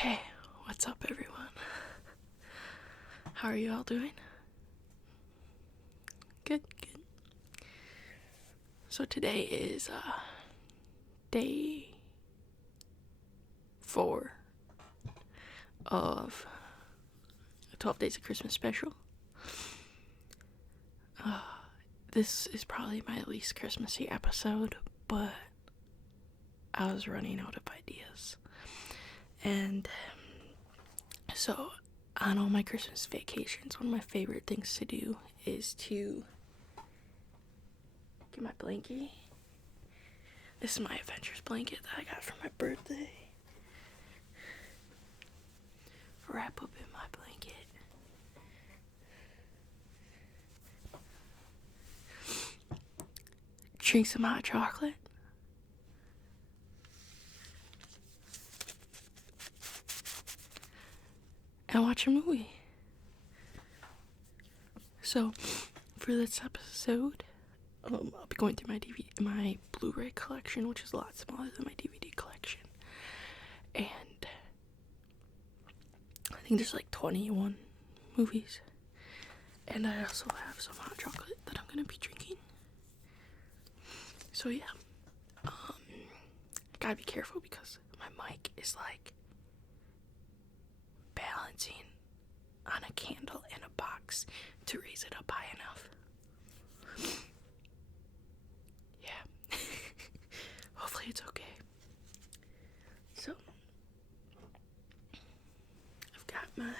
Hey, what's up, everyone? How are you all doing? Good. So today is day 4 of 12 Days of Christmas special. This is probably my least Christmassy episode, but I was running out of ideas. And so on all my Christmas vacations, one of my favorite things to do is to get my blankie. This is my Avengers blanket that I got for my birthday. Wrap up in my blanket. Drink some hot chocolate. And watch a movie. So, for this episode, I'll be going through my Blu-Ray collection, which is a lot smaller than my DVD collection. And I think there's like 21 movies. And I also have some hot chocolate that I'm gonna be drinking. So yeah, gotta be careful because my mic is like balancing on a candle in a box to raise it up high enough. Yeah. Hopefully it's okay. So, I've got my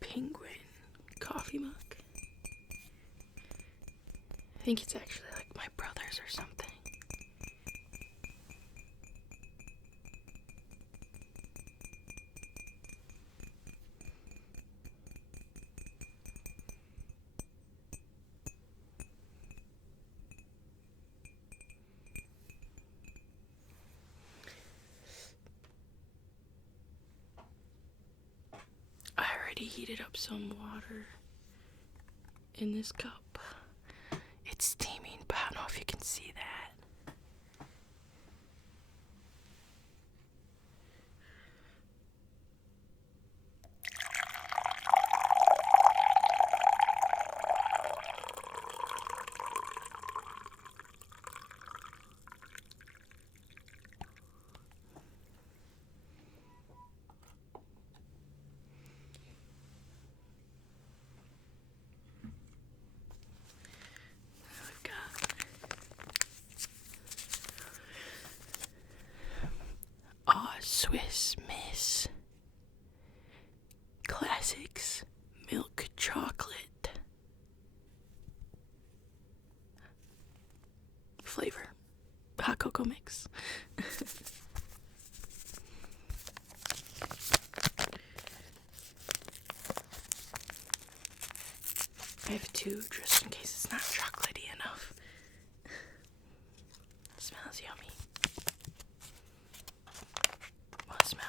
penguin coffee mug. I think it's actually like my brother's or something. I already heated up some water in this cup. It's steaming, but I don't know if you can see that. Swiss Miss Classics milk chocolate flavor hot cocoa mix. I have 2 just in case it's not chocolatey enough. It smells yummy. Smell.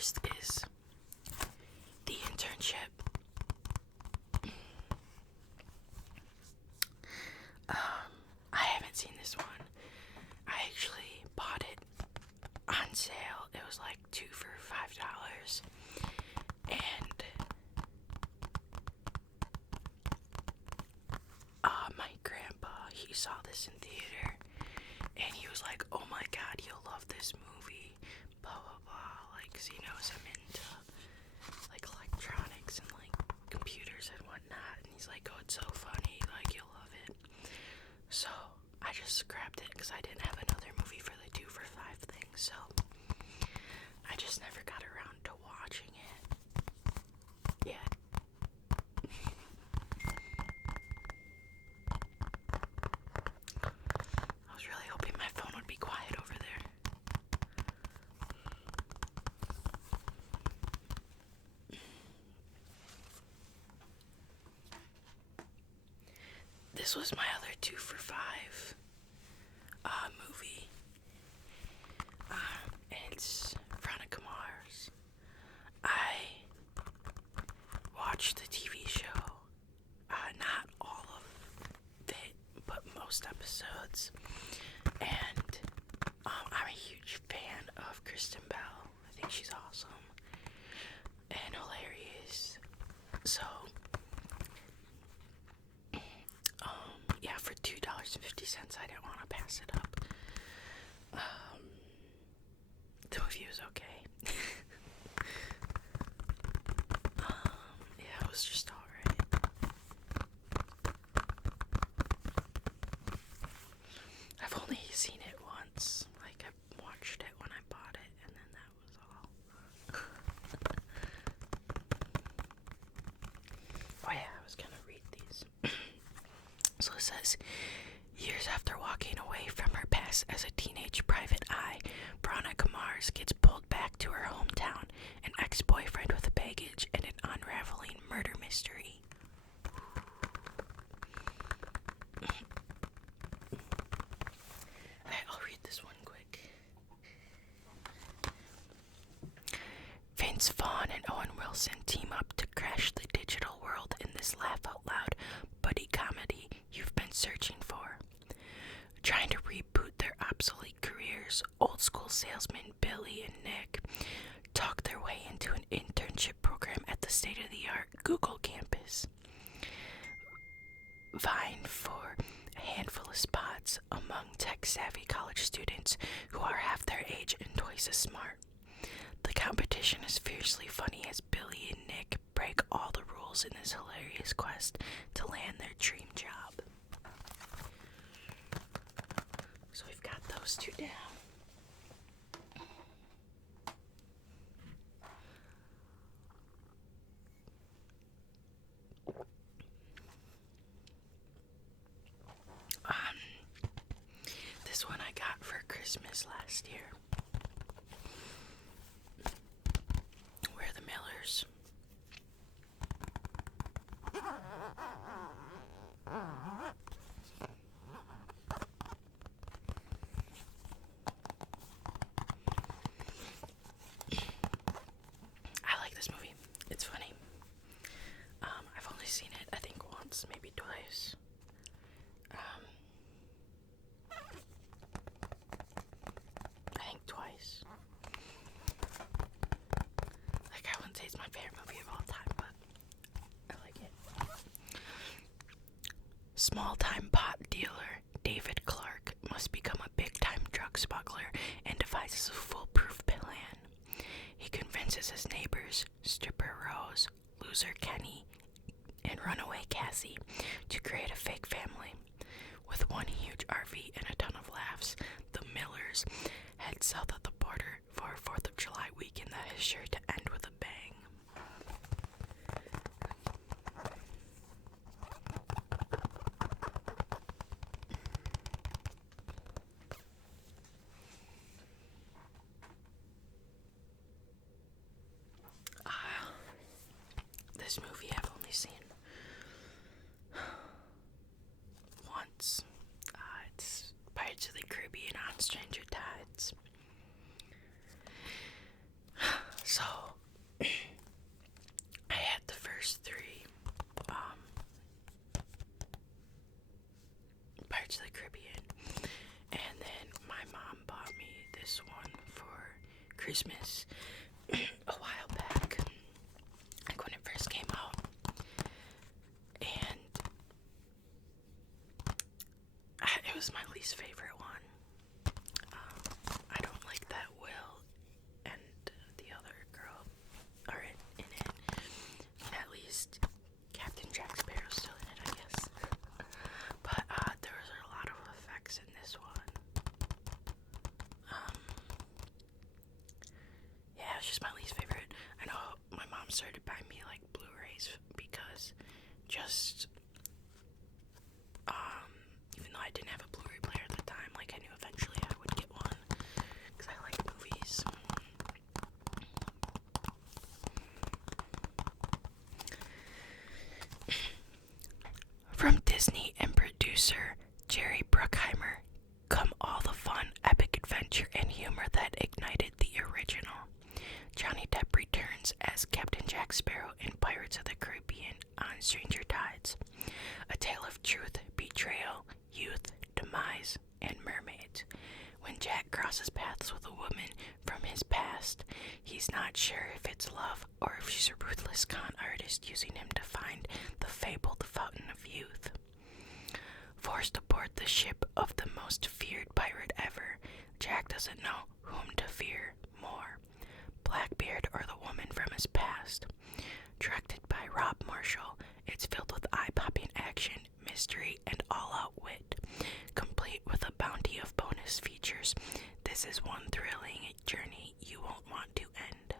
first is The Internship. I haven't seen this one. I actually bought it on sale. It was like 2 for $5. And my grandpa, he saw this in theater, and he was like, "Oh my God, you'll love this movie." Blah blah blah. Like, 'cause he knows I'm into like electronics and like computers and whatnot. And he's like, "Oh, it's so funny. Like, you'll love it." So I just grabbed it because I didn't have another movie for the 2 for $5 thing. So I just never got around to watching it yet. I was really hoping my phone would be quiet over there. This was my other 2 for $5 movie. It's Veronica Mars. I watched the TV show, not all of it, but most episodes. And I'm a huge fan of Kristen Bell. I think she's awesome and hilarious. So yeah, for $2.50, I didn't want to pass it up. The movie was okay. Yeah, it was just alright. I've only seen it once. Like, I watched it when I bought it, and then that was all. Oh yeah, I was gonna read these. So it says, years after walking away from her past as a teenage private eye, Veronica Mars gets pulled back to her hometown, an ex-boyfriend with baggage, and an unraveling murder mystery. I'll read this one quick. Vince Vaughn and Owen Wilson team up to crash the digital world in this laugh-out-loud buddy comedy you've been searching for. Trying to reboot their obsolete careers, old-school salesmen Billy and Nick talk their way into an internship program at the state-of-the-art Google campus, vying for a handful of spots among tech-savvy college students who are half their age and twice as smart. The competition is fiercely funny as Billy and Nick break all the rules in this hilarious quest to land their dream job. So we've got those two down. This one I got for Christmas last year. We're the Millers. I like this movie. It's funny. I've only seen it, I think, once, maybe twice. I think twice. Like, I wouldn't say it's my favorite movie of all time, but I like it. Small-time pot dealer David Clark must become a big-time drug smuggler and devises a foolproof plan. He convinces his neighbors, stripper Rose, loser Kenny, and runaway Cassie, to create a fake family. With one huge RV and a ton of laughs, the Millers head south of the border for a 4th of July weekend that is sure to end with a bang. This movie I've only seen once. It's Pirates of the Caribbean on Stranger Tides. So, I had the first three Pirates of the Caribbean, and then my mom bought me this one for Christmas a while back, like when it first came out, and it was my least favorite one. I don't like that Will and the other girl are in it, and at least Captain Jack Sparrow's still in it, I guess. But there was a lot of effects in this one. Yeah, it's just my least favorite. I know my mom started buying me like Blu-rays because just even though I didn't have a Blu-ray player at the time, like I knew eventually I would get one because I like movies. From Disney and producer Jerry Bruckheimer come all the fun, epic adventure, and humor that ignited the original. Johnny Depp returns as Captain Jack Sparrow in Pirates of the Caribbean on Stranger Tides. A tale of truth, betrayal, youth, demise, and mermaids. When Jack crosses paths with a woman from his past, he's not sure if it's love or if she's a ruthless con artist using him to find the fabled fountain of youth. Forced aboard the ship of the most feared pirate ever, Jack doesn't know whom to fear more, Blackbeard or the woman from his past. Directed by Rob Marshall, it's filled with eye-popping action, mystery, and all-out wit. Complete with a bounty of bonus features, this is one thrilling journey you won't want to end.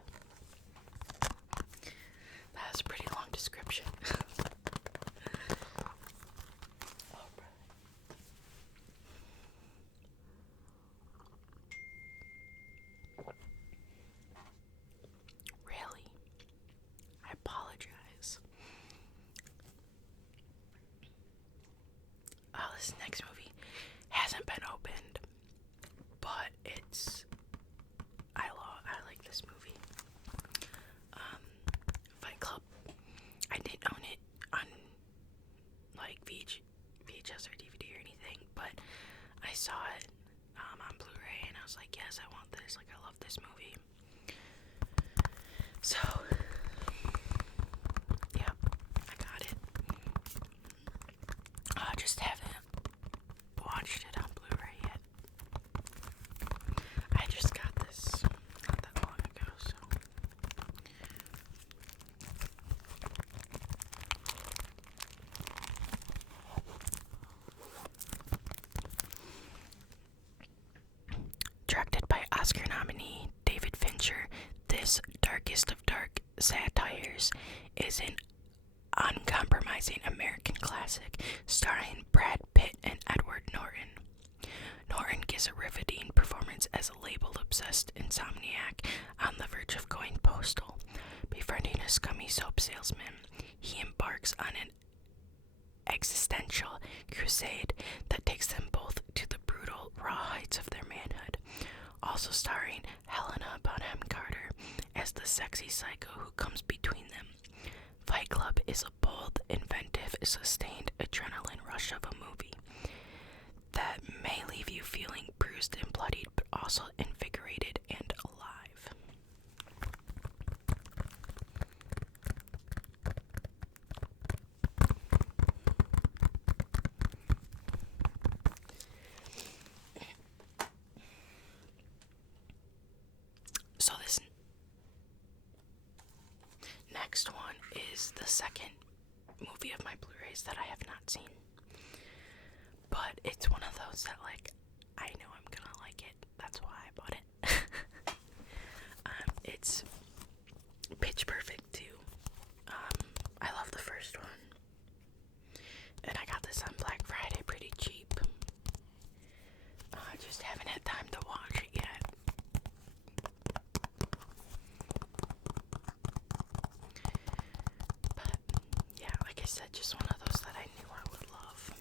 That was a pretty long description. Really? I apologize. This next movie hasn't been opened, but I like this movie. Fight Club. I didn't own it on like VHS or DVD or anything, but I saw it on Blu-ray and I was like, yes, I want this. Like, I love this movie. So, yeah, I got it. I just haven't watched it on Blu-ray yet. I just got this not that long ago, so. Directed by Oscar nominee David Fincher, this darkest of dark satires is an uncompromising American classic starring Brad Pitt and Edward Norton. Norton gives a riveting performance as a label-obsessed insomniac on the verge of going postal. Befriending a scummy soap salesman, he embarks on an existential crusade that takes them both to the brutal, raw heights of their manhood. Also starring Helena Bonham Carter as the sexy psycho who comes between them. Fight Club is a bold, inventive, sustained adrenaline rush of a movie that may leave you feeling bruised and bloodied, but also invigorated and alive. So this next one is the second movie of my Blu-rays that I have not seen. But it's one of those that, like, I know I'm gonna like it. That's why I bought it. It's Pitch Perfect 2. I love the first one. And I got this on Black Friday pretty cheap. I just haven't had time to watch it yet. But, yeah, like I said, just one of those that I knew I would love.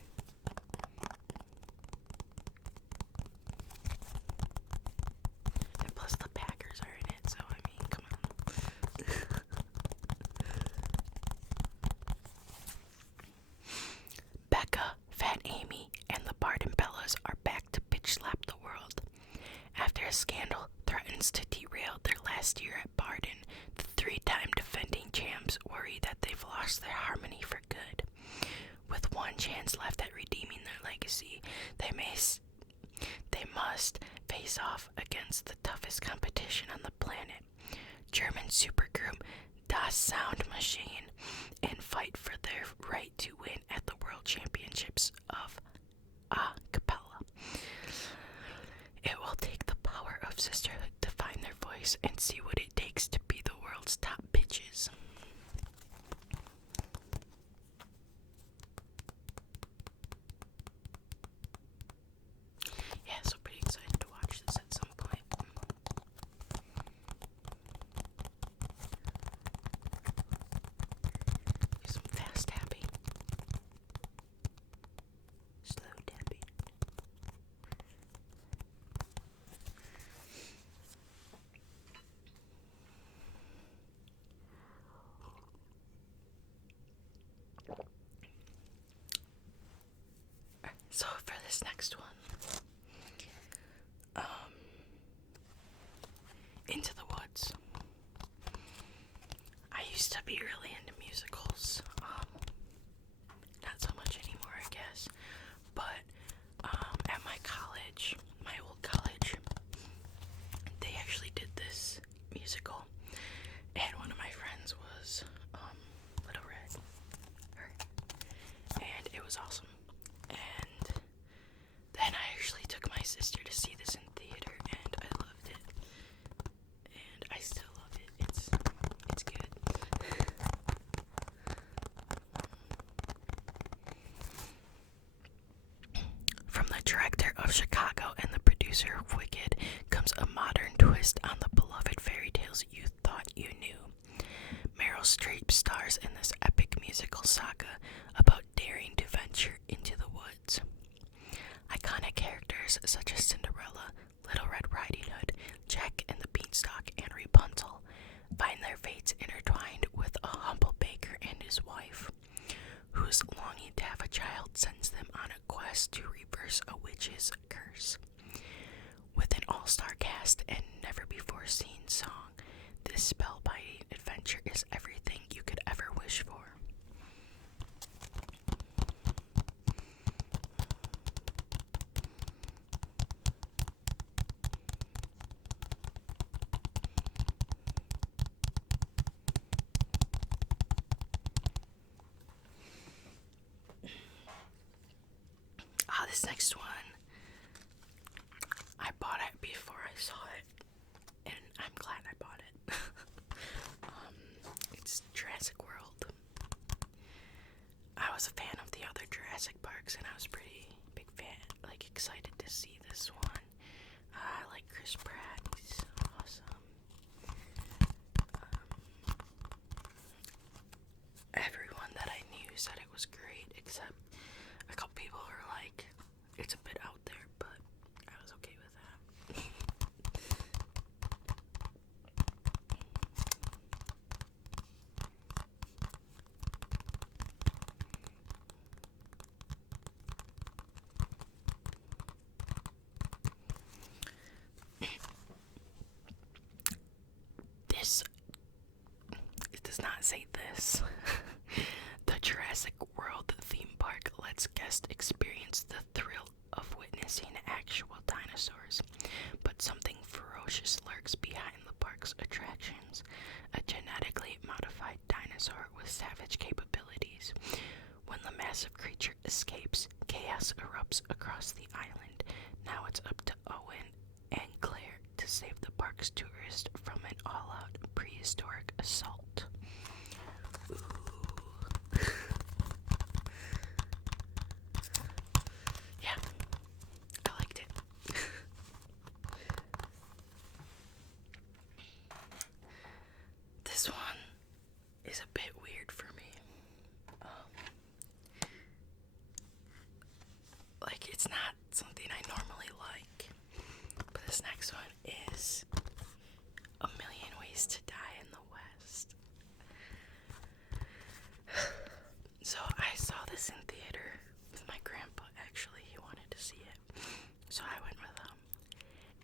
And plus the Packers are in it, so I mean, come on. threatens to derail their last year at Barden, the three-time defending champs worry that they've lost their harmony for good. With one chance left at redeeming their legacy, they must face off against the toughest competition on the planet, German supergroup Das Sound Machine, and fight for their right to win at the World Championships of a cappella. It will take the power of sisterhood to find their voice and see what it takes to be the world's top bitches. Yeah, so pretty excited to watch this at some point. Do some fast tapping. Slow tapping. So for this next one, Into the Woods. I used to be really into musicals, not so much anymore, I guess, but at my college, my old college, they actually did this musical, and one of my friends was Little Red, and it was awesome. And then I actually took my sister to see this in theater, and I loved it. And I still love it. It's good. From the director of Chicago and the producer of Wicked comes a modern twist on the beloved fairy tales you thought you knew. Meryl Streep stars in this epic musical saga about daring to venture into the woods. Iconic characters such as Cinderella, Little Red Riding Hood, Jack and the Beanstalk, and Rapunzel find their fates intertwined with a humble baker and his wife, whose longing to have a child sends them on a quest to reverse a witch's curse. With an all-star cast and never-before-seen song, this spellbinding adventure is everything you could ever wish for. This next one, I bought it before I saw it, and I'm glad I bought it. It's Jurassic World. I was a fan of the other Jurassic Parks, and I was pretty big fan, excited to see this one. I like Chris Pratt, he's awesome. Everyone that I knew said it was great, except a couple people were like, it's a bit out there, but I was okay with that. It does not say this. The Jurassic World theme park lets guests experience the thrill of witnessing actual dinosaurs, but something ferocious lurks behind the park's attractions. A genetically modified dinosaur with savage capabilities. When the massive creature escapes, chaos erupts across the island. Now it's up to Owen and Claire to save the park's tourists from an all-out prehistoric assault. Ooh. Yeah, I liked it. This one is a bit weird for me. It's not something I normally like. But this next one is A Million Ways to Die in the West. So I saw this in theater with my grandpa, actually. He wanted to see it. So I went with him.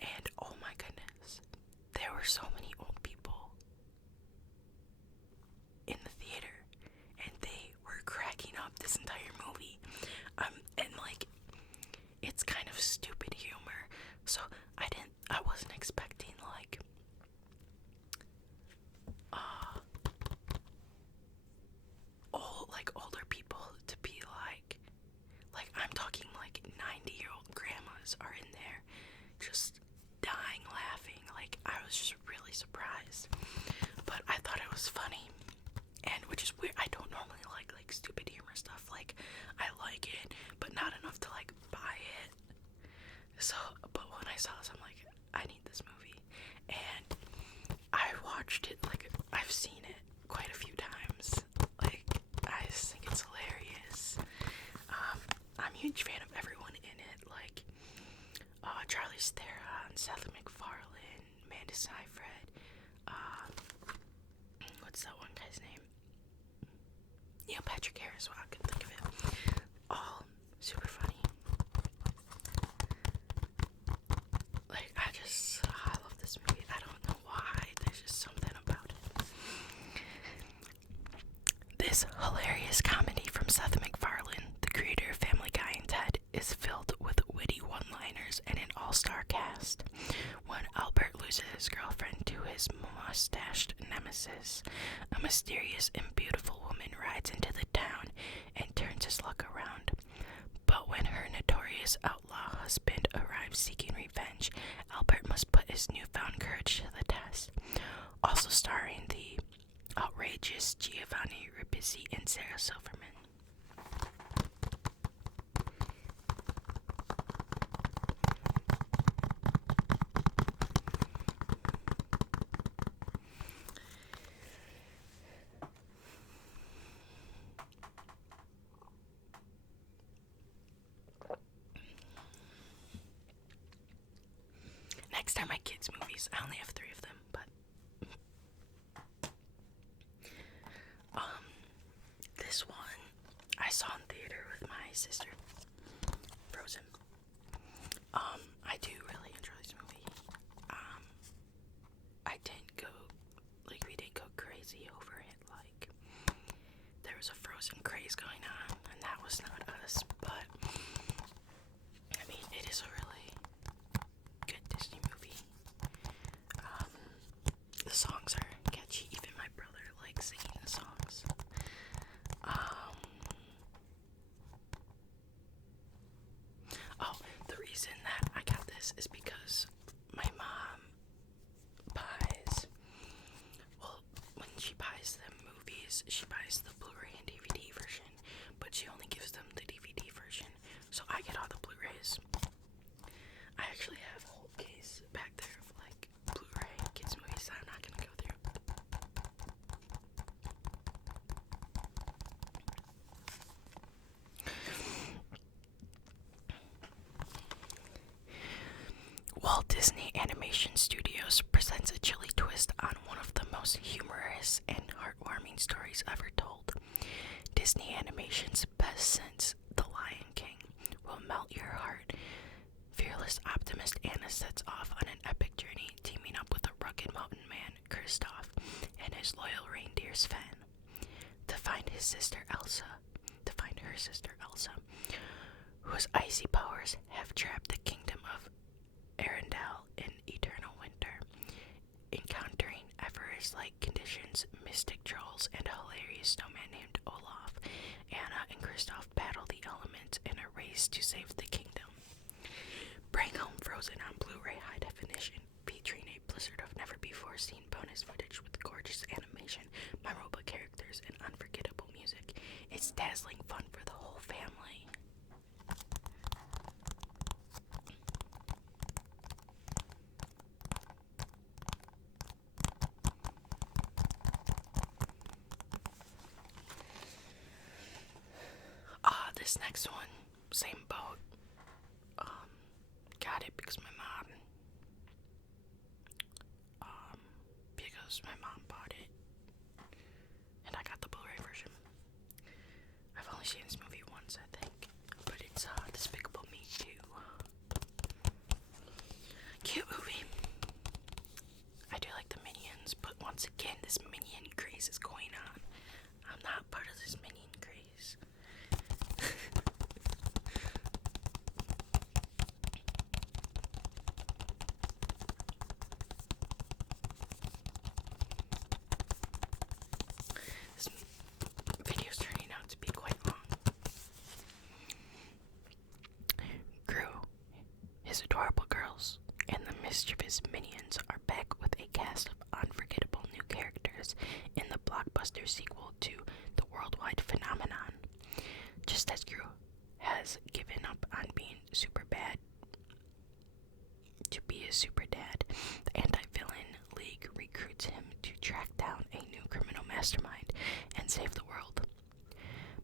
And oh my goodness, so many old people in the theater, and they were cracking up this entire movie. And like, it's kind of stupid humor, so I wasn't expecting like older people to be like I'm talking like 90-year-old grandmas are in there just dying laughing. Like, I was just really surprised, but I thought it was funny, and which is weird. I don't normally like stupid humor stuff. Like, I like it, but not enough to like buy it. So, but when I saw this, I'm like, I need this movie, and I watched it. Like, I've seen it quite a few times. Like, I just think it's hilarious. I'm a huge fan of everyone in it. Like, Charlize Theron, Seth MacFarlane, Amanda Seyfried. What's that one guy's name? Neil Patrick Harris. Well, I couldn't think of it. All super funny. Like, I love this movie. I don't know why. There's just something about it. This hilarious comedy from Seth MacFarlane, the creator of Family Guy and Ted, is filled with witty one-liners and an all-star cast. When Albert loses his girlfriend to his mustached nemesis, a mysterious and beautiful woman rides into the town and turns his luck around. But when her notorious outlaw husband arrives seeking revenge, Albert must put his newfound courage to the test. Also starring the outrageous Giovanni Ribisi and Sarah Silverman. Next time my kids' movies, I only have 3 of them, but this one I saw in theater with my sister, Frozen. I do really enjoy this movie. We didn't go crazy over it. Like, there was a Frozen craze going on, and that was not us, but I mean, it is a really good Disney movie. The songs are catchy. Even my brother likes singing the songs. The reason that I got this is because my mom buys, when she buys the movies, she buys the Blu-ray and DVD version, but she only gives them the DVD version, so I get all the Blu-rays. I actually have a whole case back there of like Blu-ray kids movies that I'm not gonna go through. Walt Disney Animation Studios presents a chilly twist on one of the most humorous and heartwarming stories ever told. Disney Animation's best since The Lion King will melt your heart. Fearless optimist Anna sets off on an epic journey, teaming up with a rugged mountain man, Kristoff, and his loyal reindeer Sven, to find her sister Elsa, whose icy powers have trapped the kingdom of Arendelle in eternal winter. Encountering Everest-like conditions, mystic trolls, and a hilarious snowman named Olaf, Anna and Kristoff battle the elements in a race to save the kingdom. Bring home Frozen on Blu-ray high definition, featuring a blizzard of never-before-seen bonus footage with gorgeous animation, memorable characters, and unforgettable music. It's dazzling fun for the whole family. This next one, same boat. Got it because my mom bought it, and I got the Blu-ray version. I've only seen this movie once, I think, but it's Despicable Me 2. Cute movie. I do like Minions, but once again, this Minion craze is going on. I'm not part of this Minion craze. This video's turning out to be quite long. Gru, his adorable girls, and the mischievous Minions are back with a cast of unforgettable new characters in the blockbuster sequel to the worldwide phenomenon. Just as Gru has given up on being super bad to be a super dad, the anti-villain league recruits him to track down a new criminal mastermind and save the world.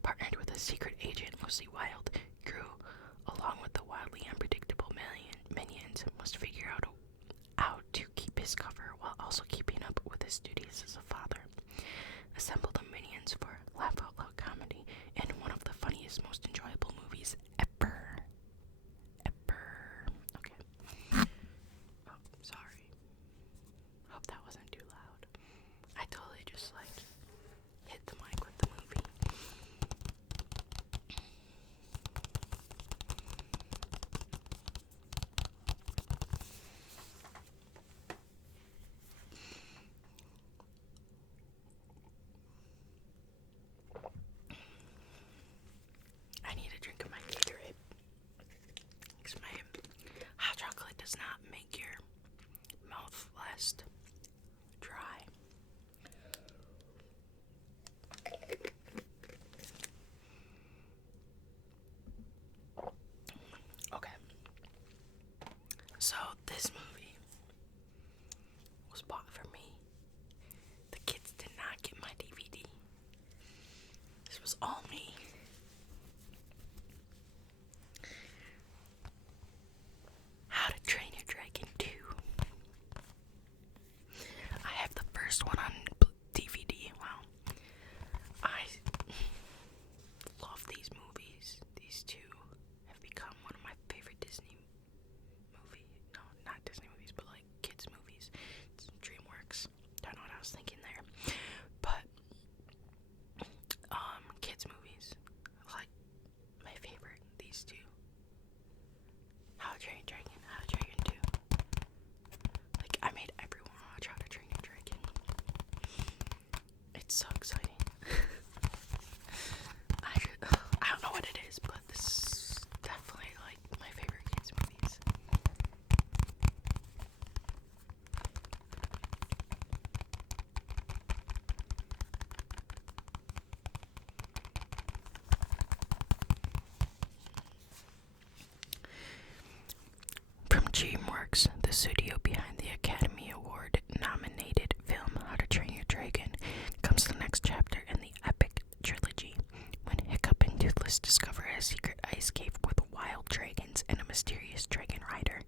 Partnered with a secret agent, Lucy Wilde, Gru, along with the wildly unpredictable Minions, must figure out how to keep his cover while also keeping up with his duties as a father. Assemble the Minions for laugh-out-loud comedy and one of the funniest, most enjoyable movies ever. Okay. Oh, sorry. Hope that wasn't too loud. I totally just, hit the mic with the movie. I need a drink of my Gatorade. Because my hot chocolate does not make your mouth less dry. Okay. So this movie was bought for me. The kids did not get my DVD. This was all me. How to Train Your Dragon 2. I have the first one on DVD. Wow. I love these movies. These two have become one of my favorite Disney movies. No, not Disney movies, but kids movies. It's DreamWorks. Don't know what I was thinking there. But kids movies. My favorite, these two. How to Train Your Dragon, How to Dragon 2. I made everyone watch How to Train Your Dragon. It's so exciting. I don't know what it is, but this is definitely my favorite kids movies. From DreamWorks, the studio behind the Academy Award nominated film How to Train Your Dragon, comes the next chapter in the epic trilogy, when Hiccup and Toothless discover a secret ice cave with wild dragons and a mysterious dragon rider.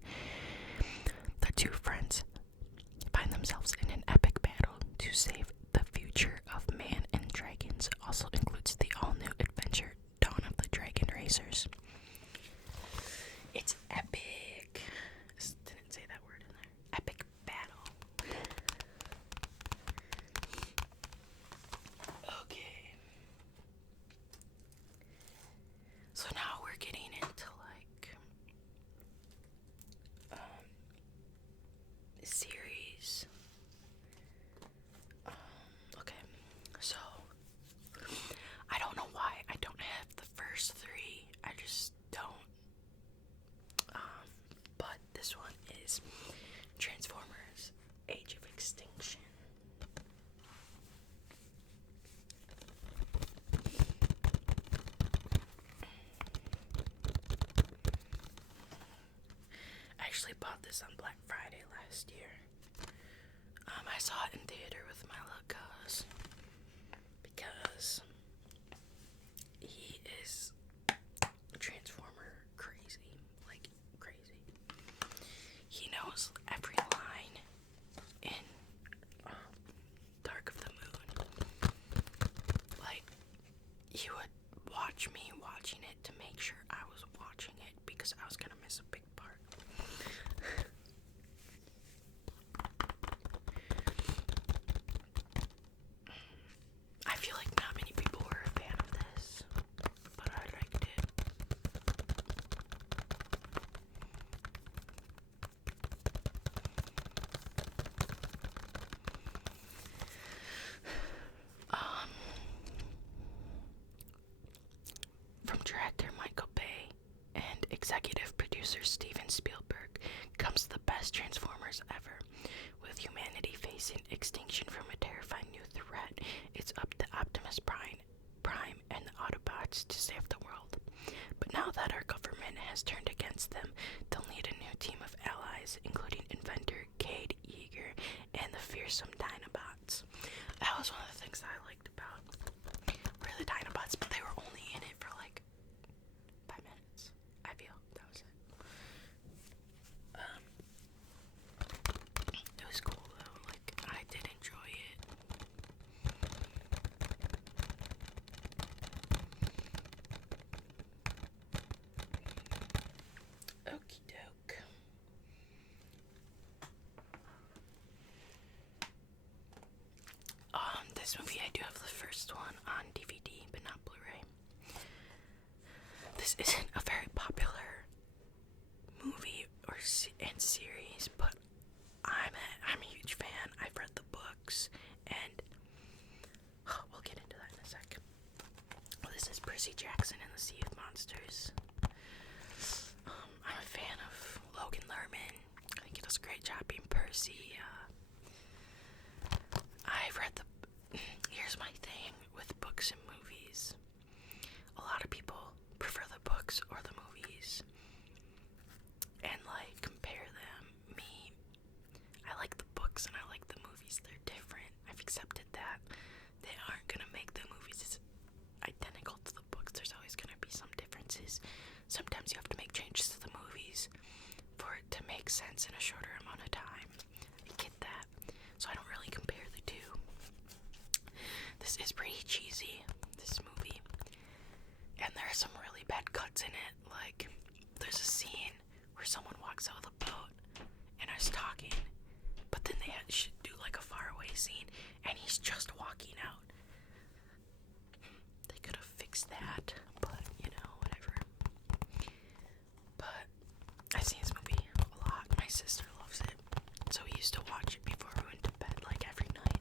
The two friends find themselves in an epic battle to save the future of man and dragons. Also includes the all-new adventure Dawn of the Dragon Racers. It's epic. Didn't say that word in there. Epic battle. Okay. So now we're getting into series. Okay. So I don't know why I don't have the first three. I just don't. But this one is Transformers Age of Extinction. I actually bought this on Black Friday last year. I saw it in theater with my little cuz because he is Transformer crazy, crazy. He knows every line in Dark of the Moon. He would watch me watching it to make sure I was watching it because I was gonna miss a big part. producer Steven Spielberg comes the best Transformers ever. With humanity facing extinction from a terrifying new threat, it's up to Optimus Prime and the Autobots to save the world. But now that our government has turned against them, they'll need a new team of allies, including inventor Cade Yeager and the fearsome Dinobots. That was one of the things that I liked about the Dinobots, but they were only in it for like 5 minutes. I feel that was it. It was cool though. Like, I did enjoy it. Okie doke. This movie, I do have the first one on DVD, but not Blu-ray. This isn't a very popular movie and series, but I'm a huge fan. I've read the books, and we'll get into that in a sec. This is Percy Jackson and the Sea of Monsters. I'm a fan of Logan Lerman. I think he does a great job being Percy. I've read the... Here's my thing with books and movies. A lot of people prefer the books or the movies and like compare them. Me, I like the books and I like the movies. They're different. I've accepted that. They aren't gonna make the movies identical to the books. There's always gonna be some differences. Sometimes you have to make changes to the movies for it to make sense in a shorter amount of time. I get that. So I don't really compare the two. This is pretty cheesy, this movie. And there are some really bad cuts in it. Like, there's a scene where someone walks out of the boat and is talking, but then they should do like a faraway scene and he's just walking out. They could have fixed that, but you know, whatever. But I've seen this movie a lot. My sister loves it, so we used to watch it before we went to bed, like every night.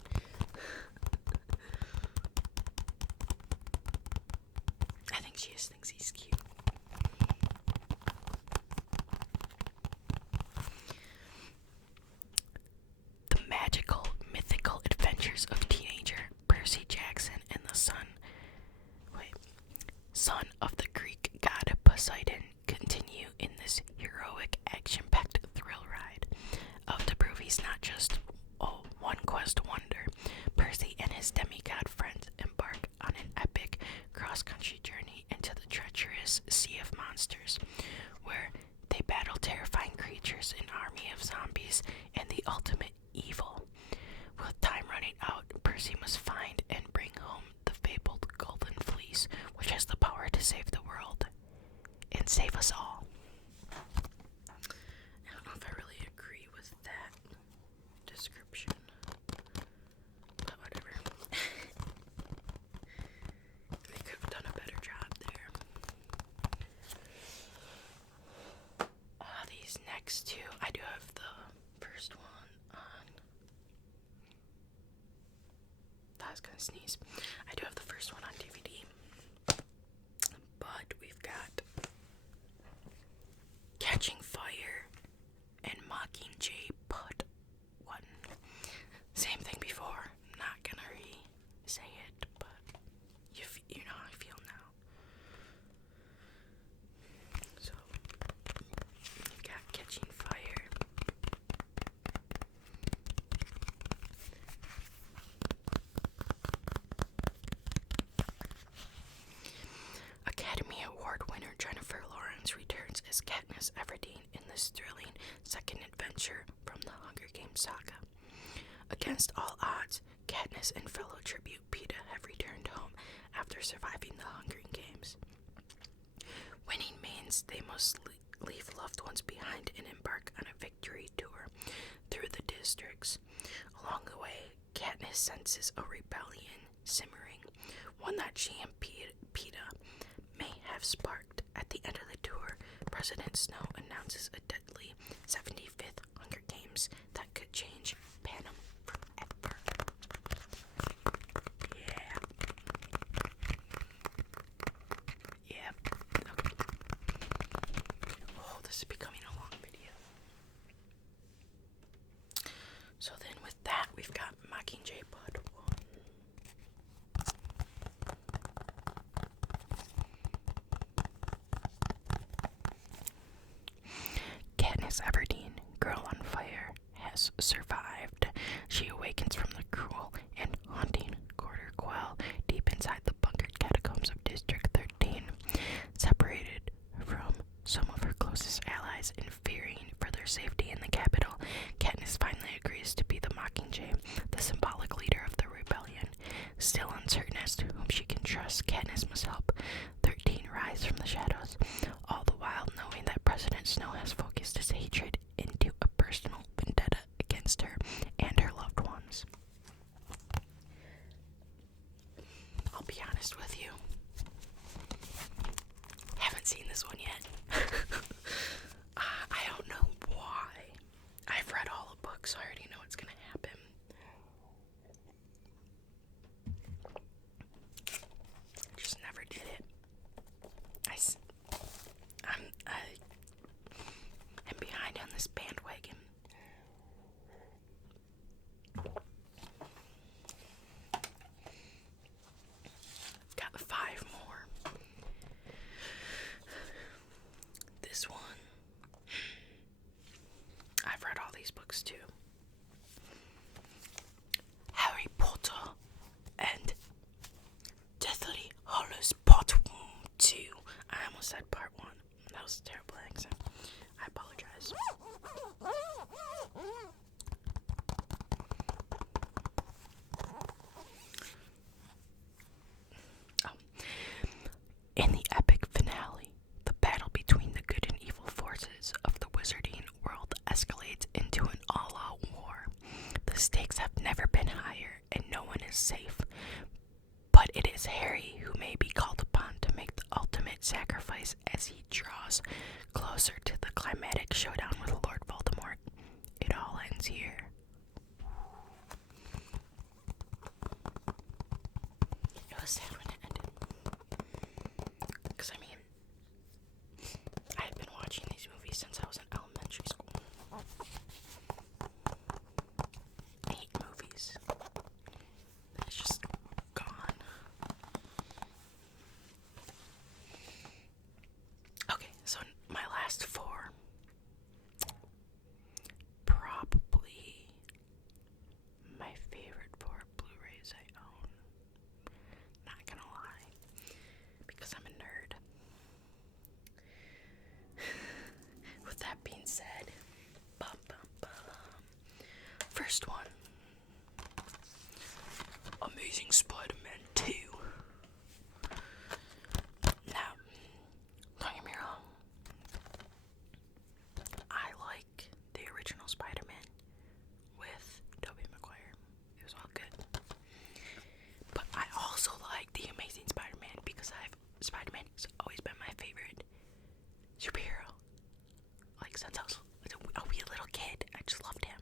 I think she just thinks he's cute. The magical, mythical adventures of teenager Percy Jackson and the son of the Greek god Poseidon continue in this heroic, action-packed thrill ride. To prove he's not just one quest wonder, Percy and his demigod friends embark on an epic cross-country journey into the treacherous Sea of Monsters, where they battle terrifying creatures, an army of zombies, and the ultimate evil. With time running out, Percy must find and bring home the fabled Golden Fleece, which has the power to save the world and save us all. I don't know if I really agree with that description, but whatever. They could have done a better job there. These next two, I do have the first one on. I was gonna sneeze. I do have the first one on DVD, but we've got Catching Fire and Mockingjay Part 1. Same thing before. I'm not gonna say it, but you know how I feel now. So, we've got Catching Fire. Academy Award winner Jennifer Lawrence returns as Katniss Everdeen in this thrilling second adventure from the Hunger Games saga. Against all odds, Katniss and fellow tribute PETA have returned home after surviving the Hunger Games. Winning means they must leave loved ones behind and embark on a victory tour through the districts. Along the way, Katniss senses a rebellion simmering, one that she and PETA may have sparked. At the end of the tour, President Snow announces a deadly 75th Hunger Games that could change Panem forever. Yeah. Yep. Okay. Oh, this is becoming honest with you. Haven't seen this one yet. I don't know why. I've read all the books, so I already know what's gonna happen. Just never did it. I'm behind on this bandwagon. Got 5 more. This one. I've read all these books too. Harry Potter and Deathly Hallows Part 2. I almost said Part 1. That was a terrible accent. I apologize. In the epic finale, the battle between the good and evil forces of the wizarding world escalates into an all-out war. The stakes have never been higher, and no one is safe. But it is Harry who may be called upon to make the ultimate sacrifice as he draws closer to the climatic showdown with Lord Voldemort. It all ends here. It was sad when it ended. Because, I mean, I've been watching these movies since I was in elementary school. 8 movies. It's just gone. Okay, so my last 4. Probably my favorite 4 Blu-rays I own. Not gonna lie. Because I'm a nerd. With that being said, first one, Amazing Spider-Man 2. Now, don't get me wrong, I like the original Spider-Man with Tobey Maguire. It was all good. But I also like the Amazing Spider-Man because Spider-Man has always been my favorite superhero. Like, since I was a wee little kid, I just loved him.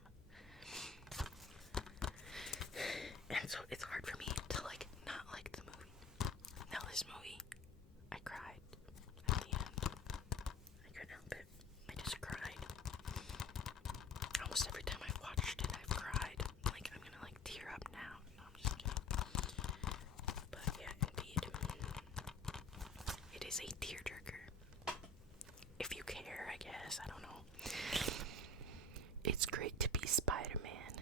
And so it's hard for me to, like, not like the movie. Now, this movie, I cried at the end. I couldn't help it. I just cried. Almost every time I've watched it, I've cried. Like, I'm gonna, like, tear up now. No, I'm just kidding. But, yeah, indeed. It is a tearjerker. If you care, I guess. I don't know. It's great to be Spider-Man.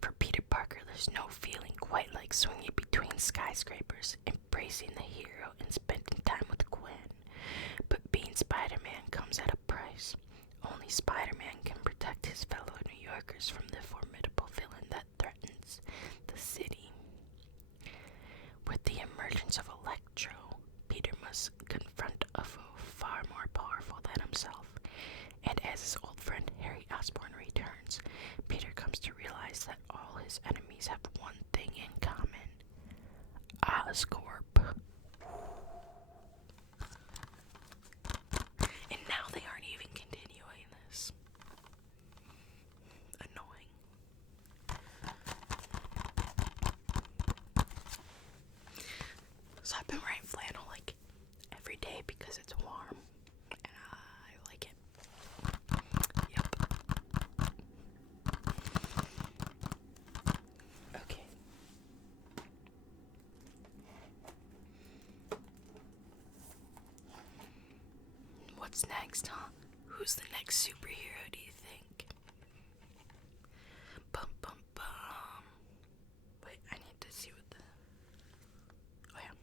For Peter Parker, there's no feeling quite like swinging between skyscrapers, embracing the hero, and spending time with Gwen. But being Spider-Man comes at a price. Only Spider-Man can protect his fellow New Yorkers from the formidable villain that threatens the city. With the emergence of Electro, Peter must confront a foe far more powerful than himself. And as his old friend Harry Osborn returns, Peter comes to realize that all his enemies have one thing in common: Oscorp. And now they aren't even continuing this. Annoying. So I've been wearing flannel like every day because it's warm. And I like it. Yep. Okay. What's next, huh? Who's the next superhero, do you think? Bum bum bum. Wait, I need to see what the... Oh yeah.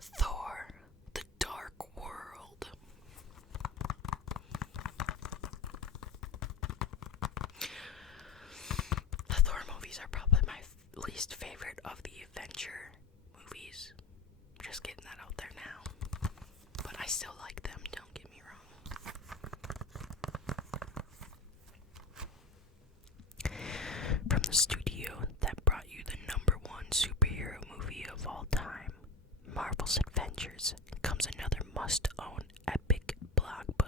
Thor, the Dark World. The Thor movies are probably my least favorite of the Avenger movies. Just getting that out there now. But I still like them, don't get me wrong. From the studio that brought you the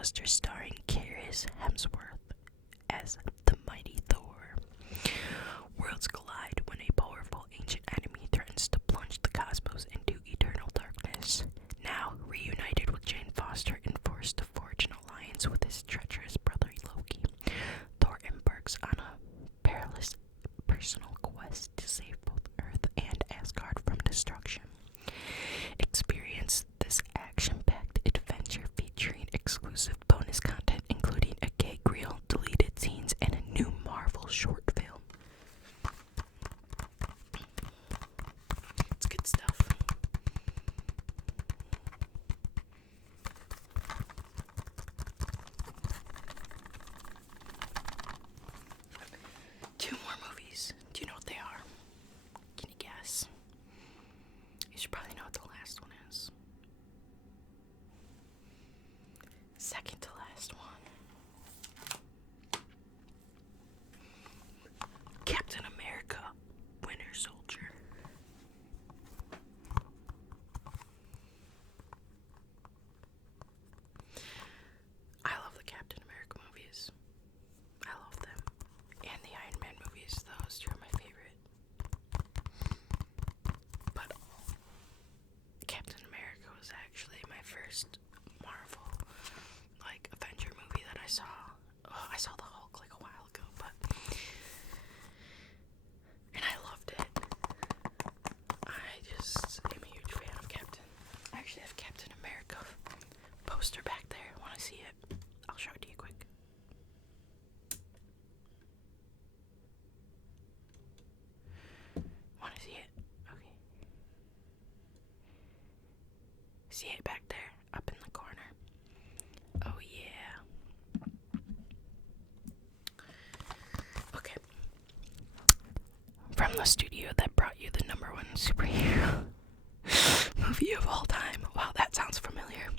blockbuster starring Chris Hemsworth as the mighty Thor. Worlds collide when a powerful ancient enemy threatens to plunge the cosmos into eternal darkness. Now, reunited with Jane Foster and forced to forge an alliance with his treacherous brother Loki, Thor embarks on a perilous personal quest to save both Earth and Asgard from destruction. Experience this action-packed adventure featuring exclusive bonus content, including a gag reel, deleted scenes, and a new Marvel short film. It's good stuff. Two more movies. Do you know what they are? Can you guess? You should probably know what the last one is. Second to last one. Captain America, Winter Soldier. I love the Captain America movies. I love them. And the Iron Man movies, those two are my favorite. But Captain America was actually my first Marvel, like, Avenger movie that I saw. Oh, I saw the Hulk like a while ago, and I loved it. I just am a huge fan of Captain. I actually have Captain America poster back there. Want to see it? I'll show it to you quick. Want to see it? Okay. See it back there, up in the corner? Oh yeah. Okay. From the studio that brought you the #1 superhero movie of all time. Wow, that sounds familiar.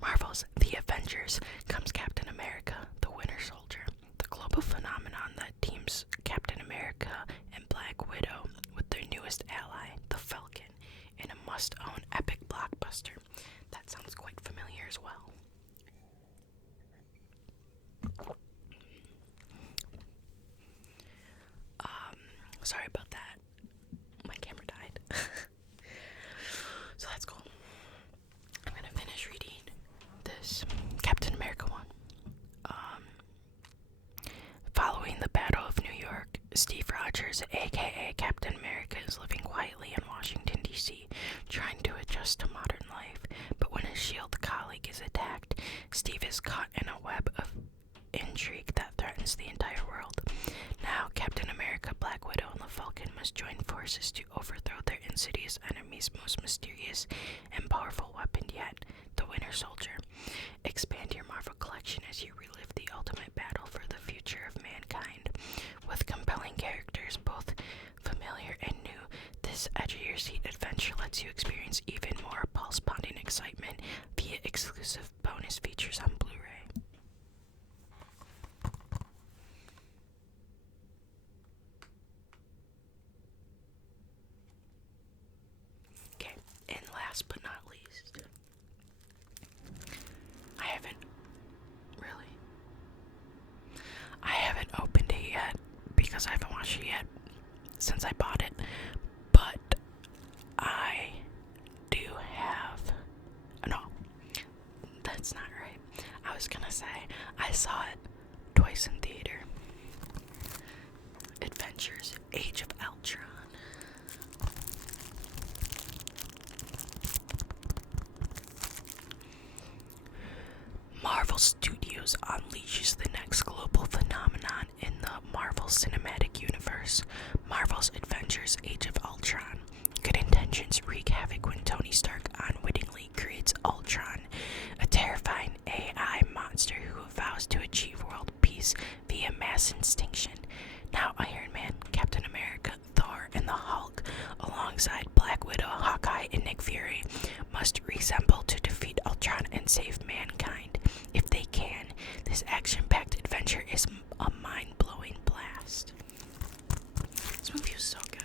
Marvel's The Avengers comes Captain America, the Winter Soldier, the global phenomenon that teams Captain America and Black Widow with their newest ally, the Falcon, in a must-own epic blockbuster. That sounds quite familiar as well. Sorry about that. My camera died. So that's cool. I'm gonna finish reading this Captain America one. Following the Battle of New York, Steve Rogers, aka Captain America, is living quietly in Washington, D.C., trying to adjust to modern life. But when his S.H.I.E.L.D. colleague is attacked, Steve is caught in a web of intrigue that threatens the entire world. Now, Captain America, Black Widow, and the Falcon must join forces to overthrow their insidious enemy's most mysterious and powerful weapon yet, the Winter Soldier. Expand your Marvel collection as you relive the ultimate battle for the future of mankind. With compelling characters, both familiar and new, this edge-of-your-seat adventure lets you experience even more pulse-pounding excitement via exclusive bonus features on Blu-ray. Okay, and last but not least, I haven't opened it yet because I haven't watched it yet since I bought it, but I do have, no, that's not right. I was gonna say, I saw it twice in theater. Avengers Age of Ultron. Marvel Studios unleashes the next global phenomenon in the Marvel Cinematic Universe, Marvel's Avengers Age of Ultron. Good intentions wreak havoc when Tony Stark unwittingly creates Ultron, a terrifying AI monster who vows to achieve world peace via mass extinction. Now Iron Man, Captain America, Thor, and the Hulk, alongside Black Widow, Hawkeye, and Nick Fury, must reassemble to defeat Ultron and save mankind. If they can, this action-packed adventure is a mind-blowing blast. This movie was so good.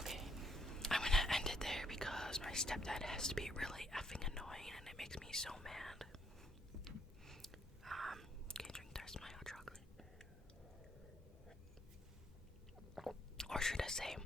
Okay, I'm gonna end it there because say